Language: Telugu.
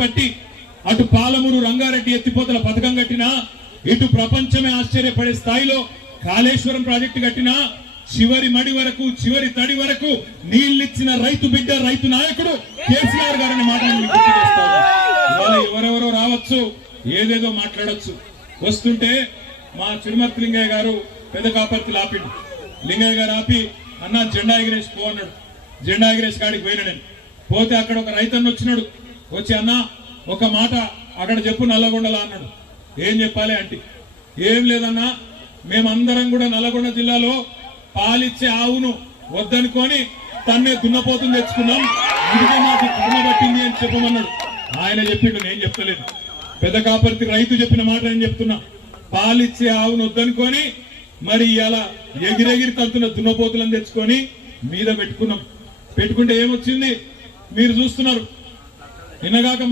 కట్టి అటు పాలమూరు రంగారెడ్డి ఎత్తిపోతల పథకం కట్టినా, ఇటు ప్రపంచమే ఆశ్చర్యపడే స్థాయిలో కాళేశ్వరం ప్రాజెక్టు కట్టినా, చివరి మడి వరకు చివరి తడి వరకు నీళ్ళిచ్చిన రైతు బిడ్డ రైతు నాయకుడు కేసీఆర్ గారని మాటలు ఎవరెవరో రావచ్చు, ఏదేదో మాట్లాడచ్చు. వస్తుంటే మా చిరుమర్తి లింగయ్య గారు పెద్ద కాపర్తి ఆపిండు. లింగయ్య గారు ఆపి అన్న జెండా ఎగిరేసి పో అన్నాడు. జెండా ఎగిరేసి కాడికి పోయినాడని పోతే అక్కడ ఒక రైతన్న వచ్చినాడు. వచ్చి అన్న ఒక మాట అక్కడ చెప్పు నల్లగొండలా అన్నాడు. ఏం చెప్పాలి అంటే ఏం లేదన్నా, మేమందరం కూడా నల్లగొండ జిల్లాలో పాలిచ్చే ఆవును వద్దనుకొని తన్నే దున్నపోతుని తెచ్చుకున్నాం, అందుకే మాకు కర్మ పట్టింది అని చెప్పమన్నాడు. ఆయన చెప్పిండు, నేను చెప్తలేదు. పెద్ద కాపర్తి రైతు చెప్పిన మాట నేను చెప్తున్నా. పాలిచ్చే ఆవును వద్దనుకొని మరి ఇలా ఎగిరెగిరి తలుతున్న దున్నపోతులను తెచ్చుకొని మీద పెట్టుకున్నాం. పెట్టుకుంటే ఏమొచ్చింది మీరు చూస్తున్నారు. నిన్నగాక